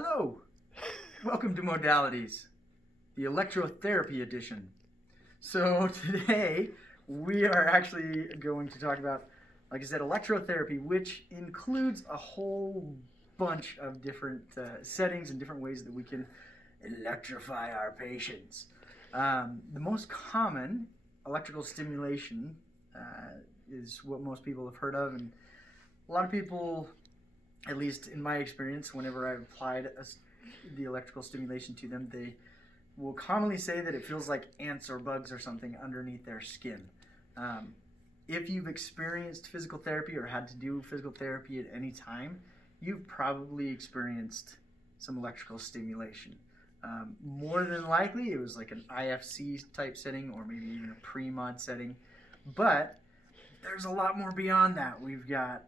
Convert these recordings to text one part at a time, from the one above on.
Hello, welcome to Modalities, the electrotherapy edition. So today we are actually going to talk about, like I said, electrotherapy, which includes a whole bunch of different settings and different ways that we can electrify our patients. The most common electrical stimulation is what most people have heard of, and a lot of people, at least in my experience, whenever I've applied the electrical stimulation to them, they will commonly say that it feels like ants or bugs or something underneath their skin. If you've experienced physical therapy or had to do physical therapy at any time, you've probably experienced some electrical stimulation. More than likely, it was like an IFC type setting or maybe even a pre-mod setting. But there's a lot more beyond that. We've got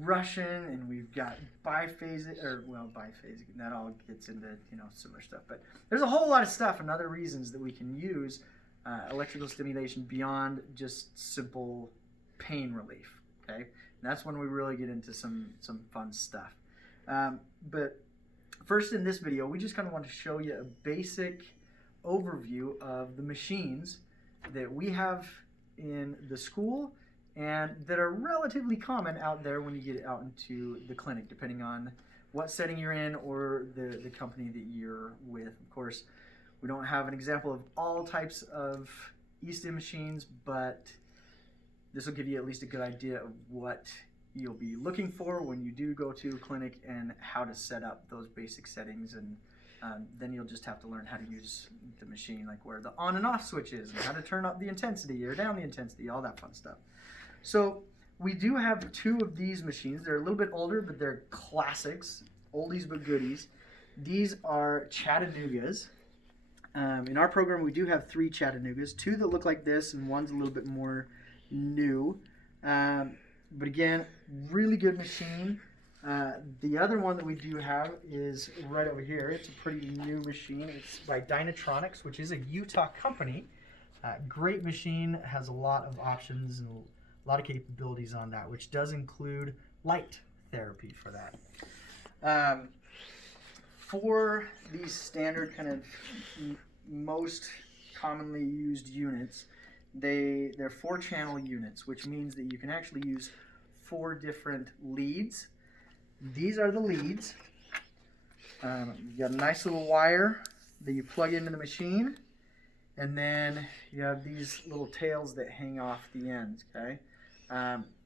Russian and we've got biphasic, that all gets into similar stuff, but there's a whole lot of stuff and other reasons that we can use electrical stimulation beyond just simple pain relief. Okay, and that's when we really get into some fun stuff. But first, in this video, we just kind of want to show you a basic overview of the machines that we have in the school and that are relatively common out there when you get out into the clinic, depending on what setting you're in or the company that you're with. Of course, we don't have an example of all types of E-stim machines, but this will give you at least a good idea of what you'll be looking for when you do go to a clinic and how to set up those basic settings, and then you'll just have to learn how to use the machine, like where the on and off switch is and how to turn up the intensity or down the intensity, all that fun stuff. So we do have two of these machines. They're a little bit older, but they're classics, oldies but goodies. These are Chattanoogas. In our program, we do have 3 Chattanoogas, 2 that look like this, and one's a little bit more new. But again, really good machine. The other one that we do have is right over here. It's a pretty new machine. It's by Dynatronics, which is a Utah company. Great machine, has a lot of options and a lot of capabilities on that, which does include light therapy for that. For these standard kind of most commonly used units, they're 4-channel units, which means that you can actually use 4 different leads. These are the leads. You got a nice little wire that you plug into the machine, and then you have these little tails that hang off the ends, okay?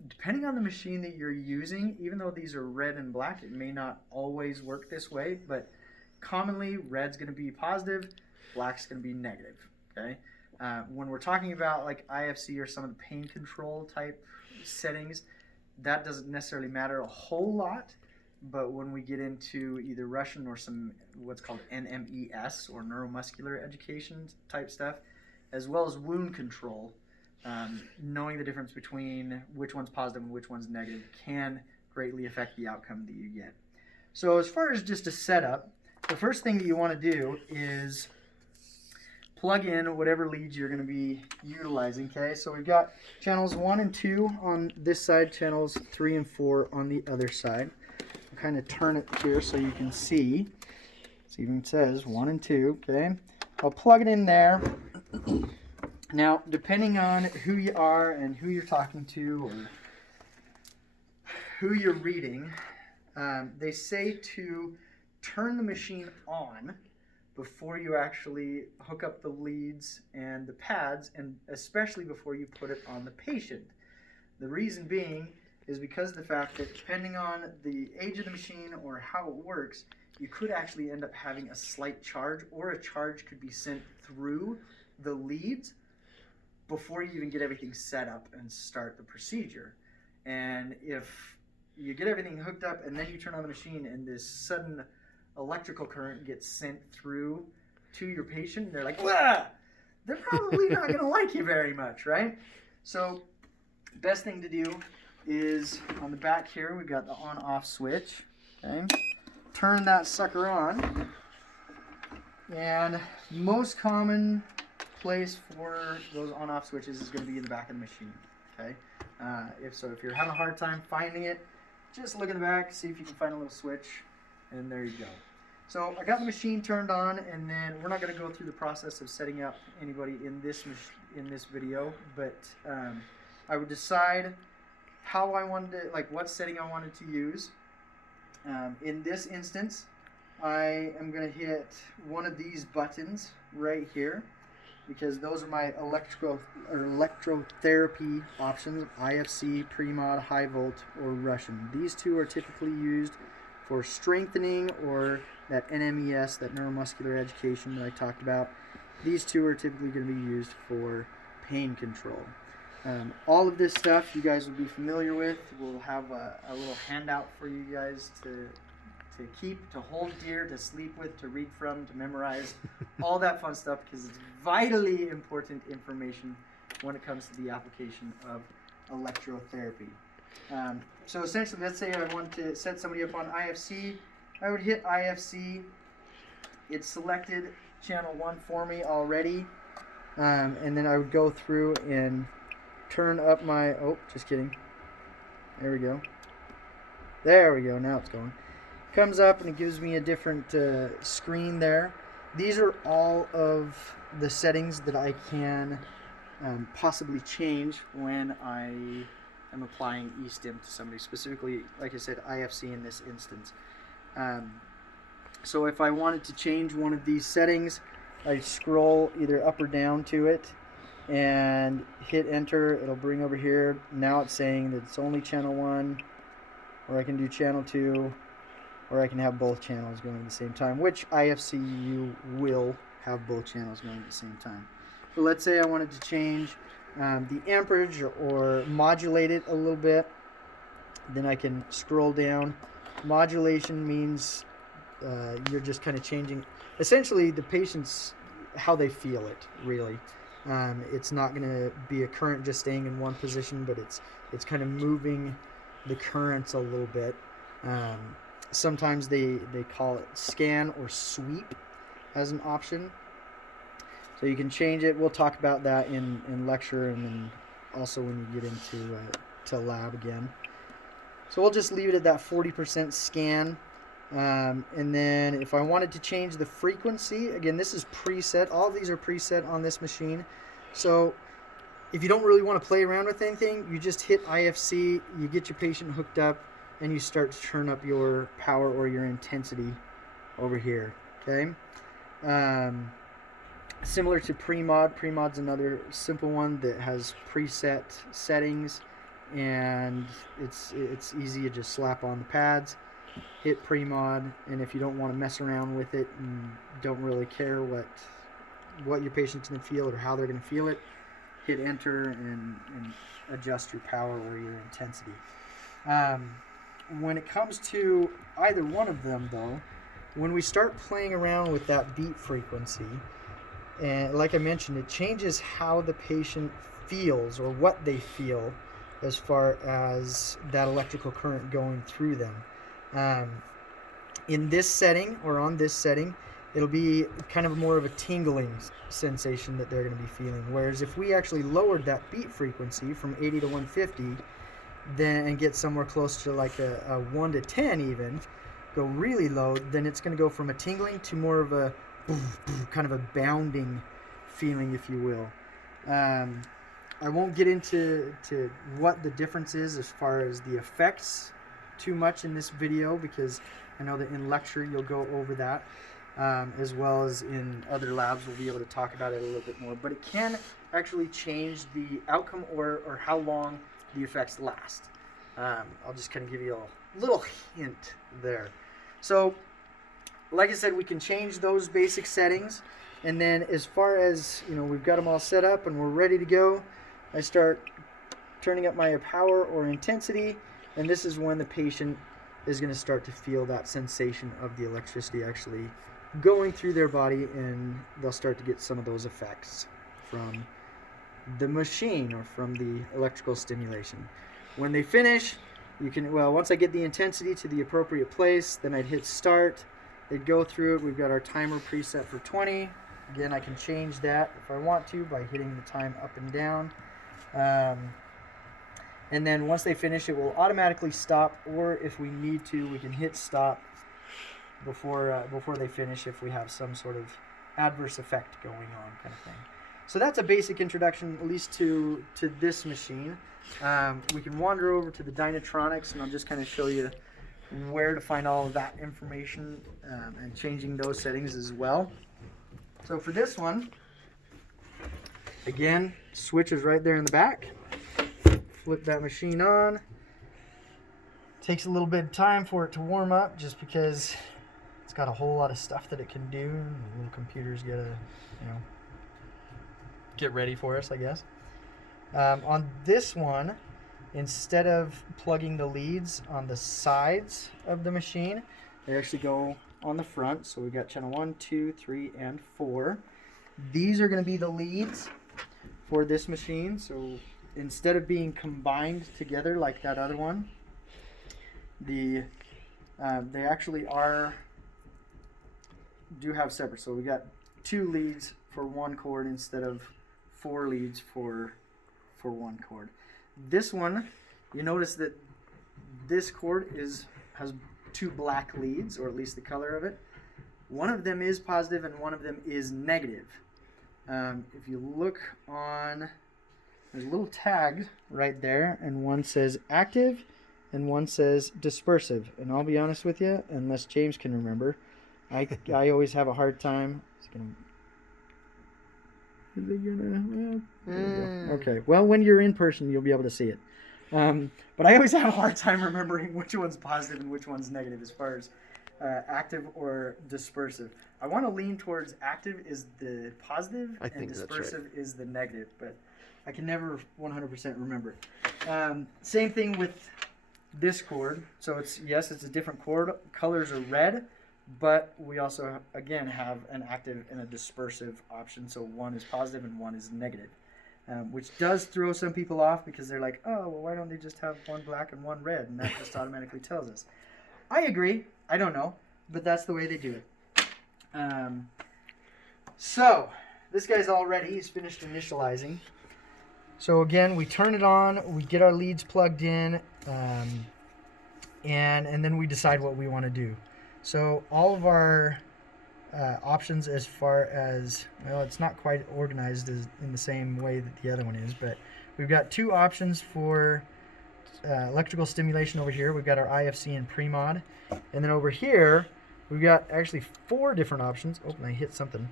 Depending on the machine that you're using, even though these are red and black, it may not always work this way, but commonly red's going to be positive, black's going to be negative, okay? When we're talking about like IFC or some of the pain control type settings, that doesn't necessarily matter a whole lot, but when we get into either Russian or some what's called NMES or neuromuscular education type stuff, as well as wound control, knowing the difference between which one's positive and which one's negative can greatly affect the outcome that you get. So as far as just a setup, the first thing that you want to do is plug in whatever leads you're going to be utilizing. Okay, so we've got channels 1 and 2 on this side, channels 3 and 4 on the other side. I'll kind of turn it here so you can see. It even says 1 and 2. Okay, I'll plug it in there. Now, depending on who you are and who you're talking to or who you're reading, they say to turn the machine on before you actually hook up the leads and the pads, and especially before you put it on the patient. The reason being is because of the fact that depending on the age of the machine or how it works, you could actually end up having a slight charge, or a charge could be sent through the leads before you even get everything set up and start the procedure. And if you get everything hooked up and then you turn on the machine and this sudden electrical current gets sent through to your patient, they're like, "Wah!" They're probably not going to like you very much, right? So best thing to do is on the back here, we've got the on-off switch. Okay, turn that sucker on, and most common place for those on-off switches is going to be in the back of the machine. Okay, if you're having a hard time finding it, just look in the back, see if you can find a little switch, and there you go. So I got the machine turned on, and then we're not going to go through the process of setting up anybody in this video, but I would decide how I wanted to, like what setting I wanted to use. In this instance, I am going to hit one of these buttons right here, because those are my electrotherapy options: IFC, pre-mod, high volt, or Russian. These two are typically used for strengthening, or that NMES, that neuromuscular education that I talked about. These two are typically going to be used for pain control. All of this stuff you guys will be familiar with. We'll have a little handout for you guys to keep, to hold dear, to sleep with, to read from, to memorize, all that fun stuff, because it's vitally important information when it comes to the application of electrotherapy. So essentially, let's say I want to set somebody up on IFC. I would hit IFC. It's selected channel 1 for me already. And then I would go through and turn up my, just kidding. There we go. There we go, now it's going. Comes up and it gives me a different screen there. These are all of the settings that I can possibly change when I am applying E-stim to somebody, specifically, like I said, IFC in this instance. So if I wanted to change one of these settings, I scroll either up or down to it and hit enter. It'll bring over here. Now it's saying that it's only channel 1, or I can do channel 2, or I can have both channels going at the same time, which IFC you will have both channels going at the same time. So let's say I wanted to change the amperage or modulate it a little bit. Then I can scroll down. Modulation means you're just kind of changing, essentially, the patient's, how they feel it, really. It's not going to be a current just staying in one position, but it's kind of moving the currents a little bit. Sometimes they call it scan or sweep as an option. So you can change it. We'll talk about that in lecture, and then also when you get into to lab again. So we'll just leave it at that 40% scan. And then if I wanted to change the frequency, again, this is preset. All of these are preset on this machine. So if you don't really want to play around with anything, you just hit IFC, you get your patient hooked up, and you start to turn up your power or your intensity over here, okay? Similar to pre-mod. Pre-mod's another simple one that has preset settings, and it's easy. You just slap on the pads, hit pre-mod, and if you don't want to mess around with it and don't really care what your patient's going to feel or how they're going to feel it, hit enter and adjust your power or your intensity. When it comes to either one of them, though, when we start playing around with that beat frequency, and like I mentioned, it changes how the patient feels or what they feel as far as that electrical current going through them. In this setting, or on this setting, it'll be kind of more of a tingling sensation that they're going to be feeling. Whereas if we actually lowered that beat frequency from 80 to 150, then and get somewhere close to like a 1 to 10 even, go really low, then it's going to go from a tingling to more of a kind of a bounding feeling, if you will. I won't get into what the difference is as far as the effects too much in this video, because I know that in lecture you'll go over that, as well as in other labs we'll be able to talk about it a little bit more. But it can actually change the outcome or how long the effects last. I'll just kind of give you a little hint there. So, like I said, we can change those basic settings, and then as far as, we've got them all set up and we're ready to go, I start turning up my power or intensity, and this is when the patient is going to start to feel that sensation of the electricity actually going through their body, and they'll start to get some of those effects from the machine or from the electrical stimulation. When they finish, once I get the intensity to the appropriate place, then I'd hit start. They'd go through it. We've got our timer preset for 20. Again, I can change that if I want to by hitting the time up and down. And then once they finish, it will automatically stop, or if we need to, we can hit stop before they finish if we have some sort of adverse effect going on, kind of thing. So that's a basic introduction, at least to this machine. We can wander over to the Dynatronics, and I'll just kind of show you where to find all of that information and changing those settings as well. So for this one, again, switch is right there in the back. Flip that machine on. Takes a little bit of time for it to warm up just because it's got a whole lot of stuff that it can do. The little computers gotta, get ready for us, I guess. On this one, instead of plugging the leads on the sides of the machine, they actually go on the front. So we got channel 1, 2, 3, and 4. These are going to be the leads for this machine. So instead of being combined together like that other one, they actually do have separate. So we got 2 leads for one cord instead of 4 leads for one cord. This one, you notice that this cord has 2 black leads, or at least the color of it. One of them is positive and one of them is negative. If you look on, there's a little tag right there, and one says active and one says dispersive. And I'll be honest with you, unless James can remember, I always have a hard time. Okay, well, when you're in person, you'll be able to see it. But I always have a hard time remembering which one's positive and which one's negative as far as active or dispersive. I want to lean towards active is the positive and dispersive is the negative, but I can never 100% remember. Same thing with this cord. So it's a different cord. Colors are red, but we also, again, have an active and a dispersive option. So one is positive and one is negative, which does throw some people off because they're like, oh, well, why don't they just have one black and one red? And that just automatically tells us. I agree. I don't know, but that's the way they do it. So this guy's all ready. He's finished initializing. So again, we turn it on. We get our leads plugged in, and then we decide what we want to do. So all of our options as far as, well, it's not quite organized as in the same way that the other one is, but we've got 2 options for electrical stimulation over here. We've got our IFC and pre-mod. And then over here, we've got actually 4 different options. Oh, I hit something.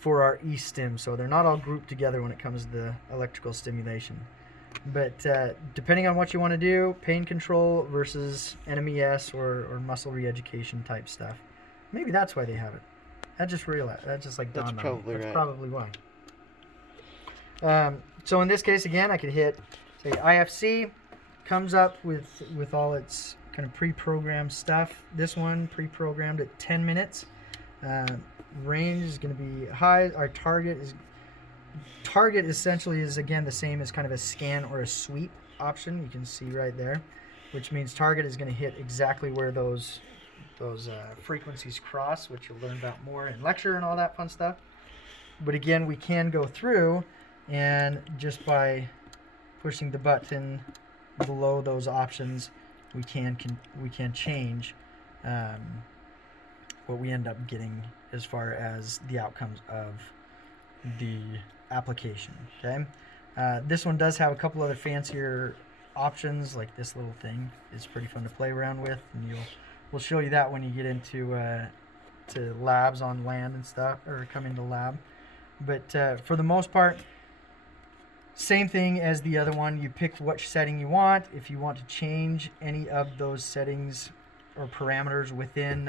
For our E-stim. So they're not all grouped together when it comes to the electrical stimulation. But depending on what you want to do, pain control versus NMES or muscle re-education type stuff. Maybe that's why they have it. That just realized. That just like dawned on me. That's probably why. So in this case, again, I could hit, say, IFC. Comes up with all its kind of pre-programmed stuff. This one pre-programmed at 10 minutes. Range is going to be high. Our target essentially is, again, the same as kind of a scan or a sweep option. You can see right there, which means target is going to hit exactly where those frequencies cross, which you'll learn about more in lecture and all that fun stuff. But again, we can go through, and just by pushing the button below those options, we can change what we end up getting as far as the outcomes of the application. Okay, this one does have a couple other fancier options, like this little thing is pretty fun to play around with, and we'll show you that when you get into to labs on land and stuff, or come into lab. But for the most part, same thing as the other one. You pick which setting you want. If you want to change any of those settings or parameters within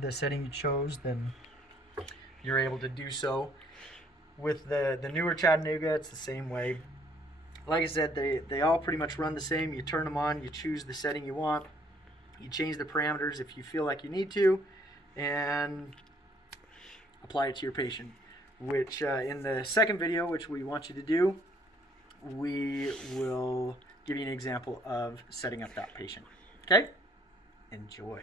the setting you chose, then you're able to do so. With the newer Chattanooga, it's the same way. Like I said, they all pretty much run the same. You turn them on, you choose the setting you want, you change the parameters if you feel like you need to, and apply it to your patient. Which in the second video, which we want you to do, we will give you an example of setting up that patient. Okay? Enjoy.